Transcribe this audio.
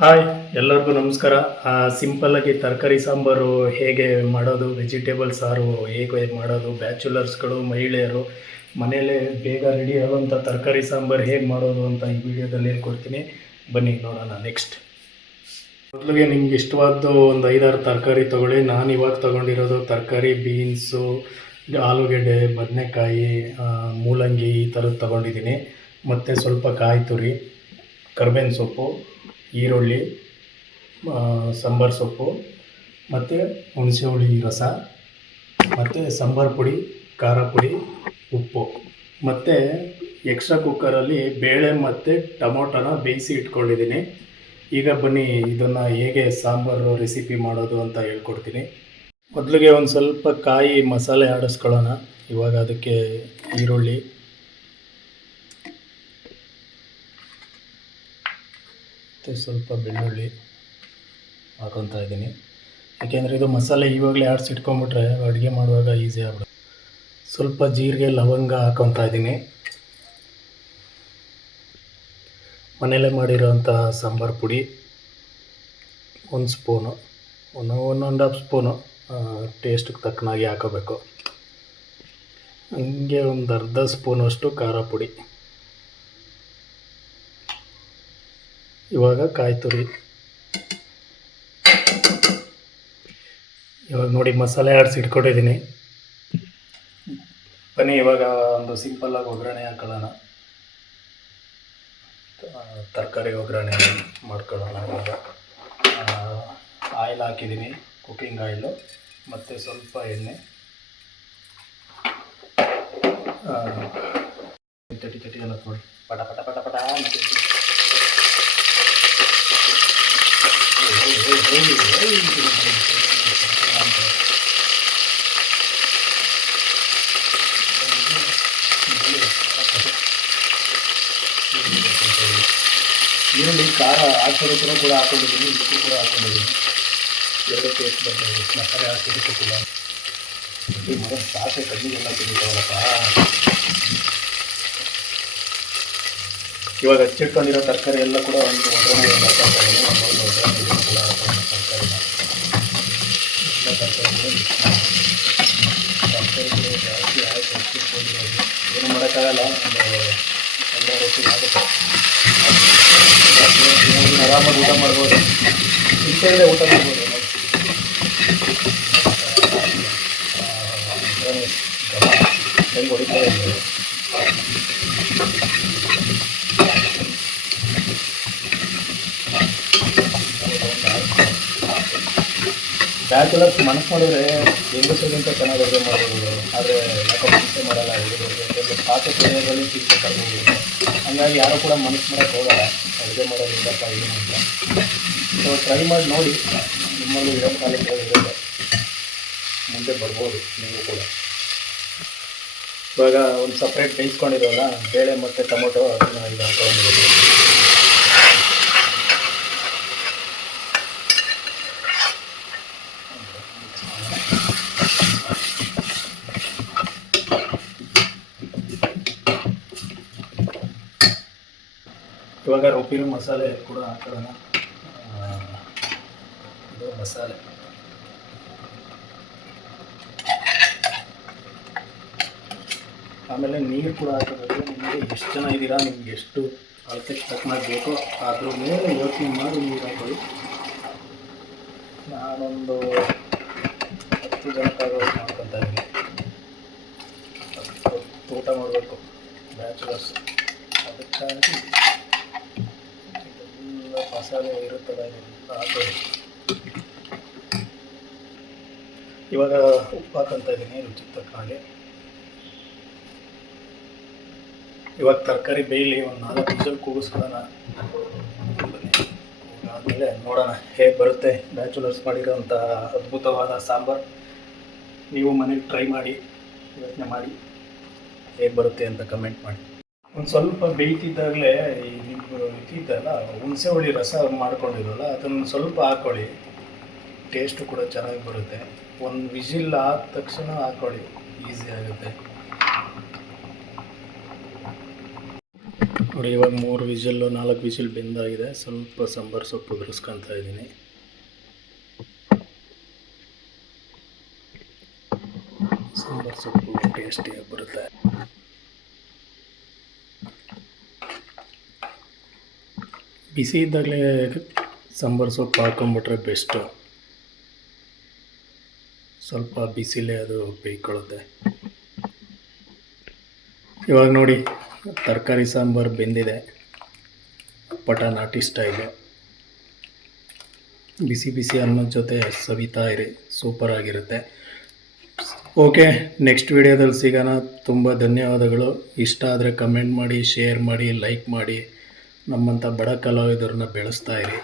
Hi ಎಲ್ಲರಿಗೂ ನಮಸ್ಕಾರ. ಸಿಂಪಲ್ಲಾಗಿ ತರಕಾರಿ ಸಾಂಬಾರು ಹೇಗೆ ಮಾಡೋದು, ವೆಜಿಟೇಬಲ್ ಸಾರು ಹೇಗೆ ಮಾಡೋದು, ಬ್ಯಾಚುಲರ್ಸ್ಗಳು ಮಹಿಳೆಯರು ಮನೆಯಲ್ಲೇ ಬೇಗ ರೆಡಿ ಆಗುವಂಥ ತರಕಾರಿ ಸಾಂಬಾರು ಹೇಗೆ ಮಾಡೋದು ಅಂತ ಈ ವಿಡಿಯೋದಲ್ಲಿ ಹೇಳ್ಕೊಡ್ತೀನಿ. ಬನ್ನಿ ನೋಡೋಣ. ನೆಕ್ಸ್ಟ್ ಮೊದಲಿಗೆ ನಿಮ್ಗೆ ಇಷ್ಟವಾದ್ದು ಒಂದು 5-6 ತರಕಾರಿ ತೊಗೊಳ್ಳಿ. ನಾನು ಇವಾಗ ತೊಗೊಂಡಿರೋದು ತರಕಾರಿ ಬೀನ್ಸು, ಆಲೂಗೆಡ್ಡೆ, ಬದನೆಕಾಯಿ, ಮೂಲಂಗಿ ಈ ಥರದ್ದು ತೊಗೊಂಡಿದ್ದೀನಿ. ಮತ್ತು ಸ್ವಲ್ಪ ಕಾಯಿ ತುರಿ, ಕರ್ಬೇವಿನ ಸೊಪ್ಪು, ಈರುಳ್ಳಿ, ಸಾಂಬಾರು ಸೊಪ್ಪು, ಮತ್ತು ಹುಣಸೆ ಹುಳಿ ರಸ, ಮತ್ತು ಸಾಂಬಾರು ಪುಡಿ, ಖಾರ ಪುಡಿ, ಉಪ್ಪು, ಮತ್ತು ಎಕ್ಸ್ಟ್ರಾ ಕುಕ್ಕರಲ್ಲಿ ಬೇಳೆ ಮತ್ತು ಟೊಮೊಟೊನ ಬೇಯಿಸಿ ಇಟ್ಕೊಂಡಿದ್ದೀನಿ. ಈಗ ಬನ್ನಿ ಇದನ್ನು ಹೇಗೆ ಸಾಂಬಾರು ರೆಸಿಪಿ ಮಾಡೋದು ಅಂತ ಹೇಳ್ಕೊಡ್ತೀನಿ. ಮೊದಲಿಗೆ ಒಂದು ಸ್ವಲ್ಪ ಕಾಯಿ ಮಸಾಲೆ ಆಡಿಸ್ಕೊಳ್ಳೋಣ. ಇವಾಗ ಅದಕ್ಕೆ ಈರುಳ್ಳಿ, ಮತ್ತು ಸ್ವಲ್ಪ ಬೆಳ್ಳುಳ್ಳಿ ಹಾಕೊತಾ ಇದ್ದೀನಿ. ಯಾಕೆಂದರೆ ಇದು ಮಸಾಲೆ ಇವಾಗಲೇ ಆಡಿಸಿಟ್ಕೊಂಡ್ಬಿಟ್ರೆ ಅಡುಗೆ ಮಾಡುವಾಗ ಈಸಿ ಆಗ್ಬಿಡುತ್ತೆ. ಸ್ವಲ್ಪ ಜೀರಿಗೆ, ಲವಂಗ ಹಾಕೊತಾ ಇದ್ದೀನಿ. ಮನೆಯಲ್ಲೇ ಮಾಡಿರೋಂಥ ಸಾಂಬಾರು ಪುಡಿ 1 ಸ್ಪೂನು, 1.5 ಸ್ಪೂನು ಟೇಸ್ಟಿಗೆ ತಕ್ಕನಾಗಿ ಹಾಕೋಬೇಕು. ಹಂಗೆ ಒಂದು ಅರ್ಧ ಸ್ಪೂನಷ್ಟು ಖಾರ ಪುಡಿ. ಇವಾಗ ಕಾಯಿ ತುರಿ. ಇವಾಗ ನೋಡಿ ಮಸಾಲೆ ಆಡಿಸಿ ಇಟ್ಕೊಂಡಿದ್ದೀನಿ. ಬನ್ನಿ ಇವಾಗ ಒಂದು ಸಿಂಪಲ್ಲಾಗಿ ಒಗ್ಗರಣೆ ಹಾಕೊಳ್ಳೋಣ. ತರಕಾರಿ ಒಗ್ಗರಣೆ ಮಾಡ್ಕೊಳ್ಳೋಣ. ಇವಾಗ ಆಯಿಲ್ ಹಾಕಿದ್ದೀನಿ, ಕುಕ್ಕಿಂಗ್ ಆಯಿಲು, ಮತ್ತು ಸ್ವಲ್ಪ ಎಣ್ಣೆ, ತಟಿ ಎಲ್ಲ ನೋಡಿ ಪಟ ಪಟ ಪಟ ಪಟ ಮತ್ತು ಈರುಳ್ಳಿ ಖಾರ ಹಾಕೋದಕ್ಕೂ ಕೂಡ ಹಾಕೊಂಡಿದ್ದೀನಿ, ಇದಕ್ಕೂ ಕೂಡ ಹಾಕೊಂಡಿದ್ದೀನಿ. ಎರಡು ಟೇಸ್ಟ್ ಬರ್ತದೆ ಮಸಾಲೆ ಹಾಕೋದಕ್ಕೂ ಕೂಡ. ಮೊದಲು ಸಾಸೆ ಕಡ್ಡಿಗೆಲ್ಲ ತಿಂತಾವಲ್ಲಪ್ಪ. ಇವಾಗ ಹಚ್ಚಿಟ್ಕೊಂಡಿರೋ ತರಕಾರಿ ಎಲ್ಲ ಕೂಡ ಒಂದು ಒಗ್ಗರಣೆ ಹಾಕ್ತಾಯಿದ್ದೀನಿ. ಒಂದು ಒಗ್ಗರಣೆ ಕೂಡ ಹಾಕೊಂಡು ತರಕಾರಿನ ಎಲ್ಲ ತರಕಾರಿಗಳು ಜಾಸ್ತಿ ಆಯ್ತು ಹಚ್ಚಿಟ್ಕೊಂಡಿರೋದು. ಏನು ಮಾಡೋಕ್ಕಾಗಲ್ಲ, ಒಂದು ರೊಟ್ಟಿ ಆಗುತ್ತೆ. ಆರಾಮಾಗಿ ಊಟ ಮಾಡ್ಬೋದು, ಇಂಥಲ್ಲೇ ಊಟ ಮಾಡ್ಬೋದು. ಹೆಂಗೆ ಹೊಡಿತಾ ಇದ್ದೀವಿ. ಬ್ಯಾಚುಲರ್ಸ್ ಮನಸ್ಸು ಮಾಡಿದರೆ ಹೆಂಗಸರಿಗಿಂತ ಚೆನ್ನಾಗಿ ಅಡುಗೆ ಮಾಡ್ಬೋದು. ಆದರೆ ಯಾಕೋ ಮನಸ್ಸೇ ಮಾಡಲ್ಲ ಹುಡುಗರಿಗೆ. ಯಾಕೆಂದರೆ ಪಾತ್ರೆ ತೊಳೆಯೋದ್ರಲ್ಲಿ ಸಿಗ್ಬೇಕಾಗ್ಬೋದು. ಹಾಗಾಗಿ ಯಾರೂ ಕೂಡ ಮನಸ್ಸು ಮಾಡೋಕ್ಕೆ ಹೋಗಲ್ಲ ಅಡುಗೆ ಮಾಡೋದ್ರಿಂದಪ್ಪ ಏನು ಅಂತ. ಸೊ ಟ್ರೈ ಮಾಡಿ ನೋಡಿ, ನಿಮ್ಮಲ್ಲಿ ಇರೋ ಕಾಲೇಜುಗಳಿರುತ್ತೆ, ಮುಂದೆ ಬರ್ಬೋದು ನೀವು ಕೂಡ. ಇವಾಗ ಒಂದು ಸಪ್ರೇಟ್ ಬೇಯಿಸ್ಕೊಂಡಿರೋಲ್ಲ ಬೇಳೆ ಮತ್ತು ಟೊಮೊಟೊ, ಅದನ್ನು ಈಗ ಹಾಕೊಂಡಿರೋದು. ಇವಾಗ ರುಬ್ಬಿರೋ ಮಸಾಲೆ ಕೂಡ ಹಾಕೋಣ. ಇದು ಮಸಾಲೆ, ಆಮೇಲೆ ನೀರು ಕೂಡ ಹಾಕೋಬೇಕು. ನಿಮಗೆ ಎಷ್ಟು ಜನ ಇದ್ದೀರಾ, ನಿಮ್ಗೆ ಎಷ್ಟು ಅಳತೆಗೆ ತಕ್ಕನಾಗಿ ಬೇಕೋ ಅದ್ರ ಮೇಲೆ ಯೋಚನೆ ಮಾಡಿ ನೀರು ಹಾಕೊಳ್ಳಿ. ನಾನೊಂದು 10 ಜನಕ್ಕಾಗೋದು ಮಾಡ್ಕೊತಾ ಇದ್ದೀನಿ. ಊಟ ಮಾಡಬೇಕು ಬ್ಯಾಚುಲರ್ಸ್, ಅದಕ್ಕಾಗಿ ಎಲ್ಲ ಮಸಾಲೆ ಇರುತ್ತಲ್ಲ ಹಾಕೊಳ್ಳಿ. ಇವಾಗ ಉಪ್ಪು ಹಾಕೊತಾ ಇದ್ದೀನಿ ರುಚಿಗೆ ತಕ್ಕ ಹಾಗೆ. ಇವಾಗ ತರಕಾರಿ ಬೇಯಲಿ, ಒಂದು 4 ವಿಷಲ್ ಕೂಗಿಸ್ಕೊಳ್ಳೋಣ. ಆದಮೇಲೆ ನೋಡೋಣ ಹೇಗೆ ಬರುತ್ತೆ ಬ್ಯಾಚುಲರ್ಸ್ ಮಾಡಿರೋಂಥ ಅದ್ಭುತವಾದ ಸಾಂಬಾರು. ನೀವು ಮನೇಲಿ ಟ್ರೈ ಮಾಡಿ, ಯೋಚನೆ ಮಾಡಿ ಹೇಗೆ ಬರುತ್ತೆ ಅಂತ ಕಮೆಂಟ್ ಮಾಡಿ. ಒಂದು ಸ್ವಲ್ಪ ಬೇಯ್ತಿದ್ದಾಗಲೇ ನೀವು ಇದ್ದಿದ್ದಲ್ಲ ಹುಣಸೆ ಹುಳಿ ರಸ ಮಾಡ್ಕೊಂಡಿರೋಲ್ಲ, ಅದನ್ನು ಸ್ವಲ್ಪ ಹಾಕ್ಕೊಳ್ಳಿ. ಟೇಸ್ಟು ಕೂಡ ಚೆನ್ನಾಗಿ ಬರುತ್ತೆ. ಒಂದು ವಿಜಿಲ್ ಆದ ತಕ್ಷಣ ಹಾಕ್ಕೊಳ್ಳಿ, ಈಸಿ ಆಗುತ್ತೆ. ನೋಡಿ ಇವಾಗ 3 ವಿಷಲ್ಲು 4 ವಿಷಲ್ ಬೆಂದಾಗಿದೆ. ಸ್ವಲ್ಪ ಸಾಂಬಾರು ಸೊಪ್ಪು ಉದುರಿಸ್ಕೊತಾ ಇದ್ದೀನಿ. ಸಾಂಬಾರು ಸೊಪ್ಪು ಟೇಸ್ಟಿಯಾಗಿ ಬರುತ್ತೆ. ಬಿಸಿ ಇದ್ದಾಗಲೇ ಸಾಂಬಾರು ಸೊಪ್ಪು ಹಾಕೊಂಬಿಟ್ರೆ ಬೆಸ್ಟು. ಸ್ವಲ್ಪ ಬಿಸಿಲೇ ಅದು ಬೇಯ್ಕೊಳ್ಳುತ್ತೆ. ಇವಾಗ ನೋಡಿ ತರಕಾರಿ ಸಾಂಬಾರು ಬೆಂದಿದೆ. ಅಪ್ಪಟ ನಾಟಿ ಸ್ಟೈಲು. ಬಿಸಿ ಬಿಸಿ ಅನ್ನದ ಜೊತೆ ಸವಿತಾ ಇರಿ, ಸೂಪರ್ ಆಗಿರುತ್ತೆ. ಓಕೆ, ನೆಕ್ಸ್ಟ್ ವಿಡಿಯೋದಲ್ಲಿ ಸಿಗೋಣ. ತುಂಬ ಧನ್ಯವಾದಗಳು. ಇಷ್ಟ ಆದರೆ ಕಮೆಂಟ್ ಮಾಡಿ, ಶೇರ್ ಮಾಡಿ, ಲೈಕ್ ಮಾಡಿ. ನಮ್ಮಂಥ ಬಡ ಕಲಾವಿದರನ್ನ ಬೆಳೆಸ್ತಾ ಇರಿ.